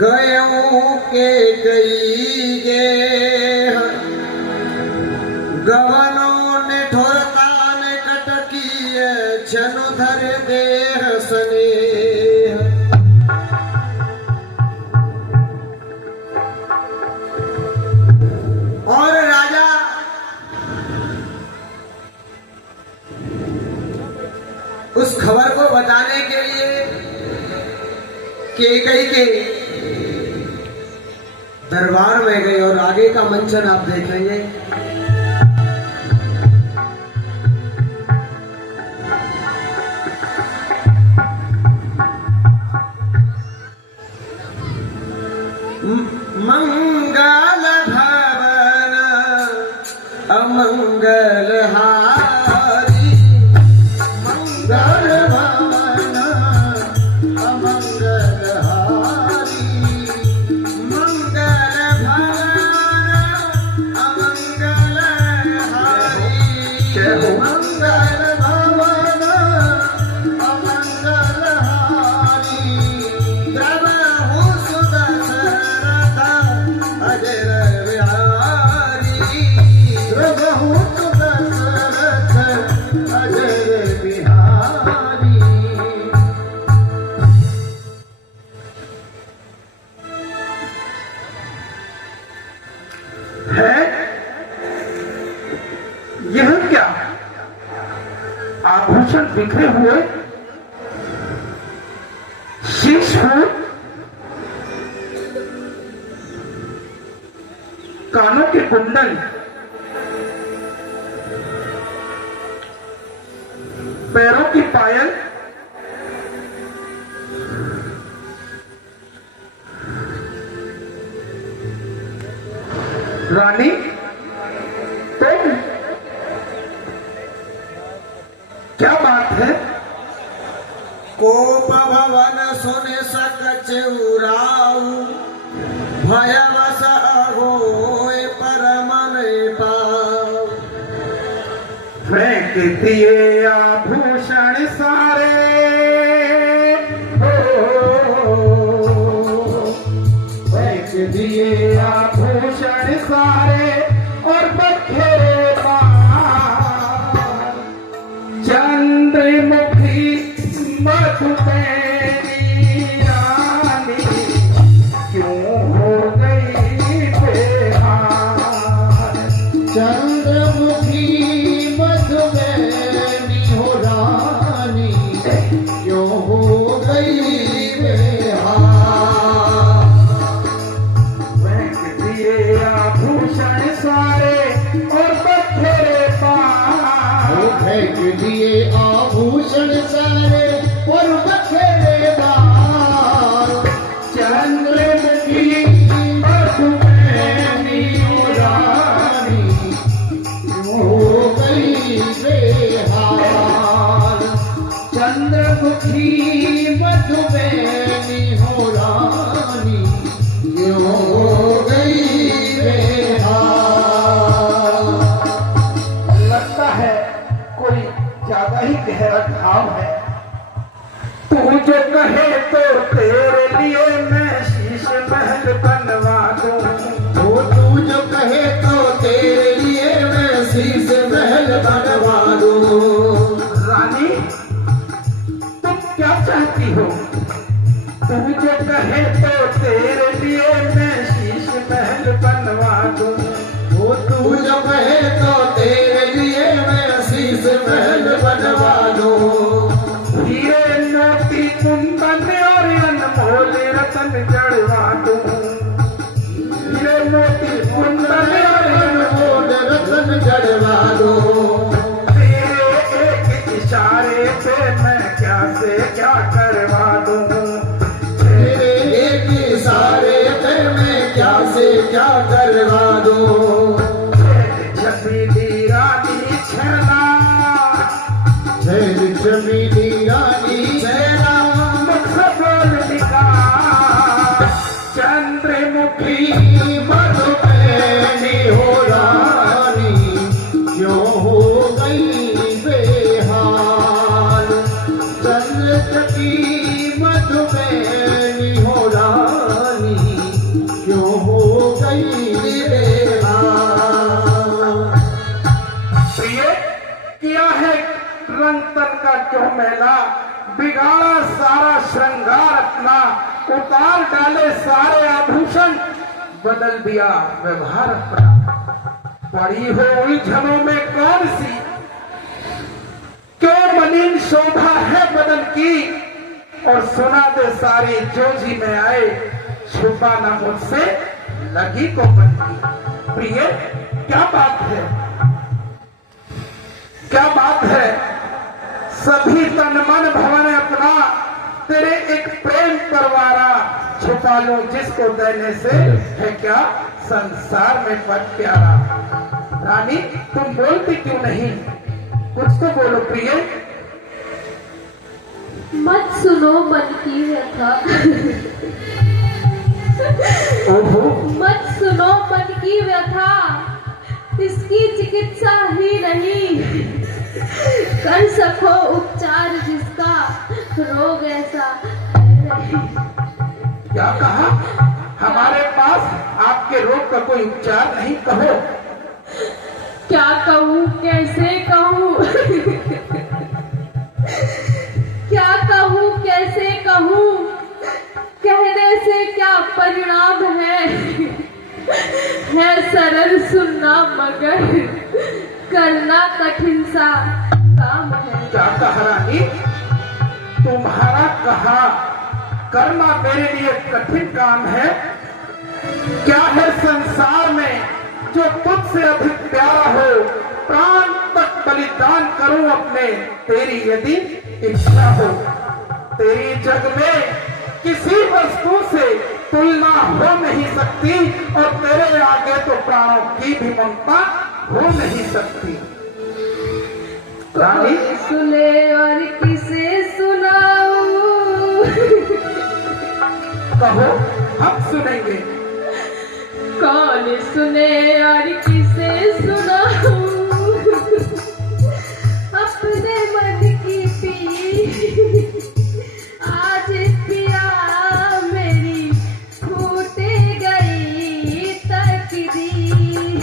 गयों के गई गे गवनों ने ठोरता ने कटकी जनु धर देह सने। और राजा उस खबर को बताने के लिए कैकेयी के दरबार में गए और आगे का मंचन आप देखेंगे। मंगल भवन अमंगल हारी, मंगल भवन अमंगल हारी, मंगल भवन अमंगल हारी, मंगल भवन अमंगल हारी। प्रभु सुदशरथ अजर बिहारी, प्रभु सुदशरथ अजर बिहारी। है यह क्या? आभूषण बिखरे हुए, शीश हो, कानों के कुंडल, पैरों की पायल, रानी तुम क्या बात है? कोप भवन सुन सकच उराऊ, भयवश होए परमन पाऊ। फेंक दिए आभूषण सारे, फेंक दिए आभूषण सारे और बखेरे बाहर। चंद्रमुखी मधुमेरी रानी क्यों हो गई बेहार। चंद्रमुखी मधुमेरी हो रानी क्यों हो गई बेहार। फेंक दिए आभूषण सारे और बखेरे बाहर। फेंक दिए आभूषण सारे और बखेरे बाहर। चंद्रमुखी मधुमेरी रानी हो गई बेहाल। चंद्रमुखी मधुमेरी हो रानी क्यों हो गई बेहाल। लगता है कोई ज्यादा ही गहरा घाव है। तू जो कहे तो तेरे लिए मैं शीश महल बनवा दूं। तू जो कहे तो तेरे लिए मैं शीश महल बनवा दूं। रानी तुम क्या चाहती हो? तू जो कहे तो तेरे लिए मैं शीश महल बनवा दूं। तू जो कहे तो तेरे लिए मैं शीश महल बनवा दूं। हीरे मोती कुंदन और अनमोल रतन जड़वा दूं। हीरे मोती कुंदन और अनमोल रतन जड़वा दूं। तेरे एक इशारे पे मैं क्या से क्या करवा दूं। तेरे एक इशारे पे मैं क्या से क्या करवा दूं। छबीली रानी छेला, छबीली रानी छेला, मुख से बोल निका। चंद्रमुखी मधुमेरी हो रानी क्यों हो गई बेहाल। चंद्रमुखी मधुमेरी हो रानी रंग तन का क्यों मैला, बिगाड़ा सारा श्रृंगार अपना, उतार डाले सारे आभूषण, बदल दिया व्यवहार अपना। पड़ी हो उलझनों में कौन सी, क्यों मलिन शोभा है बदन की, और सुना दे सारी जो जी में आए, छुपा न मुझसे लगी को बनती। प्रिय क्या बात है, क्या बात है, सभी तन मन भवन अपना, तेरे एक प्रेम परवारा, छुपा लो जिसको देने से है क्या संसार में पद प्यारा। रानी तुम बोलती क्यों नहीं, कुछ तो बोलो प्रिय। मत सुनो मन की व्यथा, ओहो, मत सुनो मन की व्यथा, इसकी चिकित्सा ही नहीं, कर सको उपचार जिसका रोग ऐसा नहीं। क्या कहा, हमारे पास आपके रोग का कोई उपचार नहीं, कहो। क्या कहूँ कैसे कहूँ, क्या कहूँ कैसे कहूँ, कहने से क्या परिणाम है सरल सुनना मगर करना कठिन सा काम है। क्या कहा रानी, तुम्हारा कहा करना मेरे लिए कठिन काम है। क्या है संसार में जो तुझसे अधिक प्यारा हो, प्राण तक बलिदान करूं अपने, तेरी यदि इच्छा हो। तेरी जग में किसी वस्तु से तुलना हो नहीं सकती, और तेरे आगे तो प्राणों की भी ममता हो नहीं सकती। रानी सुने और किसे सुनाऊं, कहो हम सुनेंगे। कौन सुने और किसे सुनाऊं, अपने मन की पीर आज पिया मेरी फूट गई तकदीर।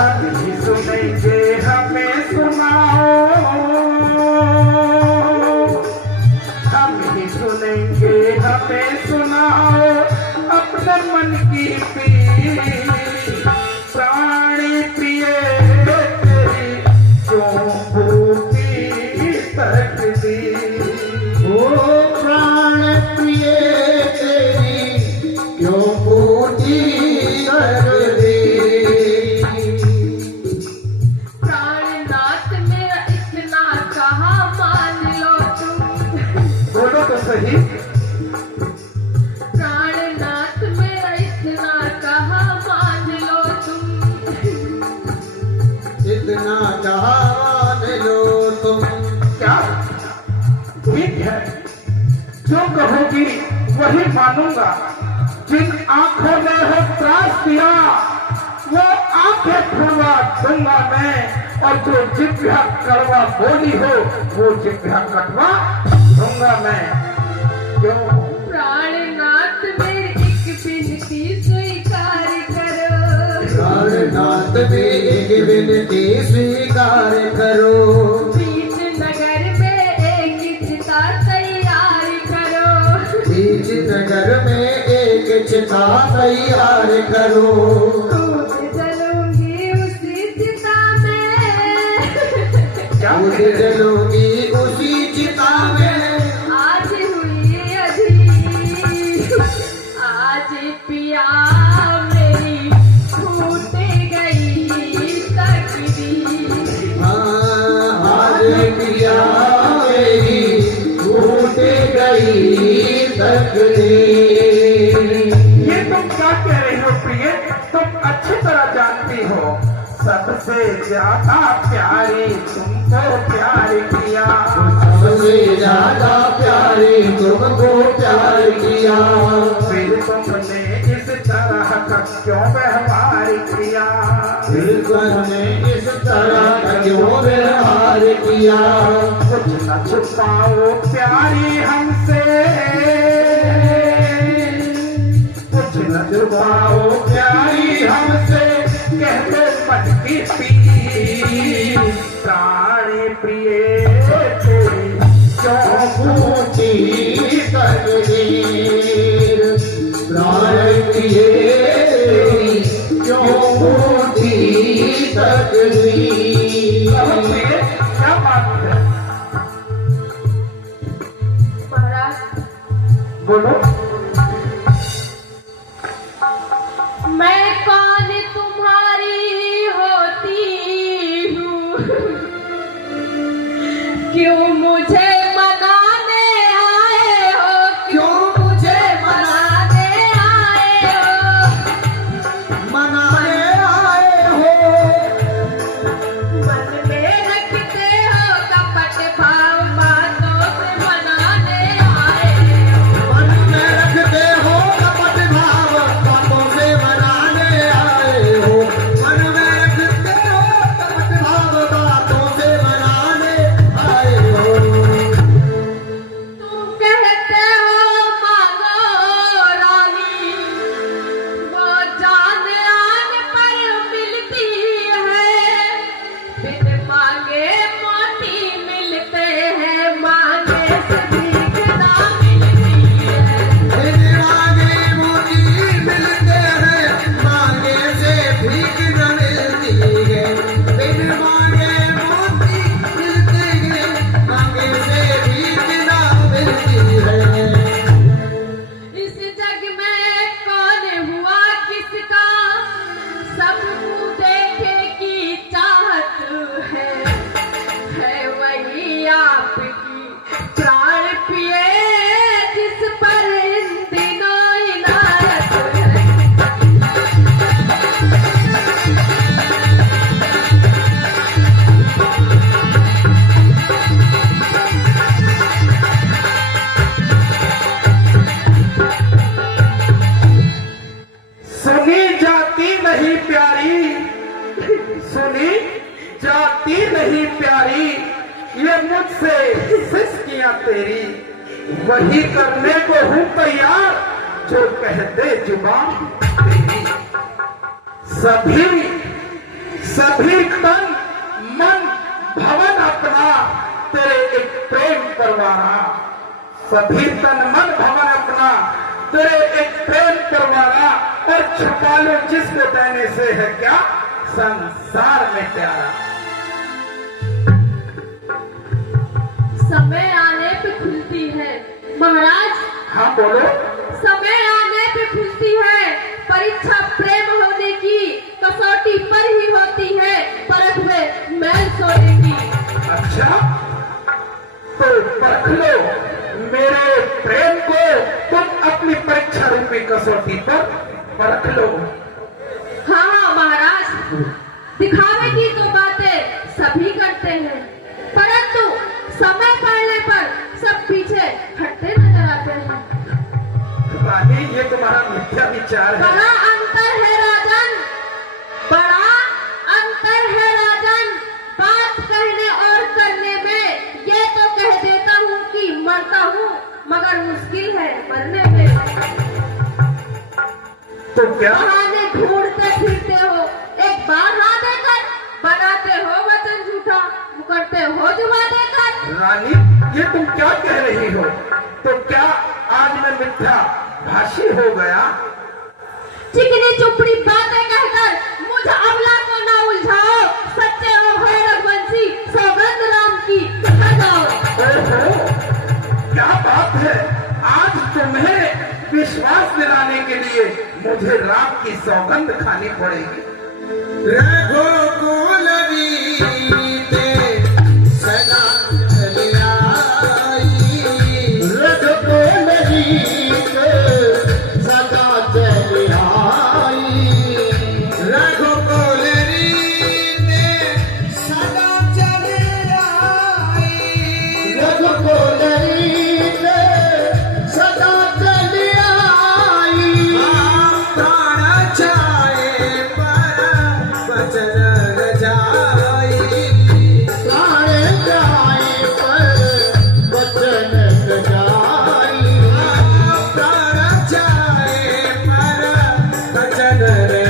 अभी सुनेंगे हमें सुनाओ, हम ही सुनेंगे हमें सुनाओ, अपने मन की पीर प्राणी प्रिय तेरी क्यों भूती तकदीर। ओ प्राण प्रिय तेरी क्यों पूजी कर दे। प्राणनाथ मेरा इतना कहा मान लो तुम, बोलो तो सही। प्राणनाथ मेरा इतना कहा मान लो तुम, इतना जान लो तुम। क्या ठीक है, जो कहोगी वही मानूंगा। जिन आंखों ने हो त्रास दिया वो आंखें खुलवा दूंगा मैं, और जो जिभ्या कड़वा बोली हो वो जिभ्या कटवा दूंगा मैं। क्यों प्राणनाथ मेरी एक विनती स्वीकार करो, प्राणनाथ में एक विनती स्वीकार करो। बीच नगर में एक चिता तैयार करो, बीच नगर में एक चिता तैयार करो। कूद जलूंगी उसी चिता में, क्या कूद जलूंगी उसी चिता में। आज हुई अधी, आज पिया मेरी फूट गई तकदीर। हाँ, आज पिया मेरी टूट गई तकदीर। ये तुम क्या कह रही हो प्रिय, तुम अच्छी तरह जानती हो सबसे ज्यादा प्यारी तुमको प्यार किया। सबसे ज्यादा प्यारे तुमको प्यार किया। फिर तुमने इस तरह का क्यों व्यवहार किया। फिर तुमने इस तरह का क्यों व्यवहार किया। कुछ न छुपाओ प्यारी हमसे, कुछ न छुपाओ प्यारी हमसे, कहते मन की पीर प्रिय तेरी क्यों पूछी तकदीर प्राण प्रिय तेरी क्यों पूछी तकदीर। क्या बात है? महाराज बोलो। मैं कौन तुम्हारी होती हूँ, क्यों मुझे मनाने आए हो, क्यों मुझे मनाने आए हो। मनाने आए हो, मन में रखते हो कपट भाव, बातों से मनाने आए हो। मन में रखते हो कपट भाव, बातों से मनाने आए हो। मन में रखते हो कपट भाव, बातों से मनाने आए हो। तुम कहते हो मांगो रानी, वो जान आन पर मिलती है, बिन मांगे मोती मिलते हैं, मांगे से भीख ना मिलती है। बिन मांगे मोती मिलते हैं, मांगे से भीख न मिलती है। बिन मांगे मोती मिलते हैं, मांगे से भीख न मिलती है। इस जग में कौन हुआ किसका, सब मुँह देखे की चाहत है वही आपकी प्राण पिए, जिस पर इन दिनों इनायत है। सुनी जाती नहीं प्यारी, सुनी जाती नहीं प्यारी, ये मुझसे सिस्कियां तेरी, वही करने को हूं तैयार जो कह दे जुबान तेरी। सभी सभी तन मन भवन अपना तेरे एक प्रेम करवाना, सभी तन मन भवन अपना तेरे एक प्रेम करवाना, और छुपा लो जिसको देने से है क्या संसार में प्यारा। समय आने पे खुलती है महाराज, हाँ बोलो। समय आने पे खुलती है परीक्षा, प्रेम होने की कसौटी पर ही होती है, परख में मैल सोने की। अच्छा तो परख लो मेरे प्रेम को, तुम अपनी परीक्षा रूपी कसौटी पर परख लो। हाँ हाँ महाराज, दिखावे की तो बातें सभी करते हैं, परंतु समय पड़ने पर सब पीछे हटते नजर आते हैं। रानी ये तुम्हारा मिथ्या विचार है। बड़ा अंतर है राजन, बड़ा अंतर है राजन, बात कहने और करने में। ये तो कह देता हूँ कि मरता हूँ, मगर मुश्किल है मरने में। तो क्या बहाने ढूंढते फिरते हो, एक बार हाँ देकर बनाते हो वचन झूठा, मुकरते हो जुबा देकर। रानी ये तुम क्या कह रही हो? तो क्या आज मैं मिथ्या भाषी हो गया? चिकनी चुपड़ी बातें कहकर मुझ अबला को ना उलझाओ, सच्चे हो है रघुवंशी, सौगंध राम की कहा जाओ। ओहो क्या बात है, आज तुम्हें विश्वास दिलाने के लिए मुझे राम की सौगंध खानी पड़ेगी। देखो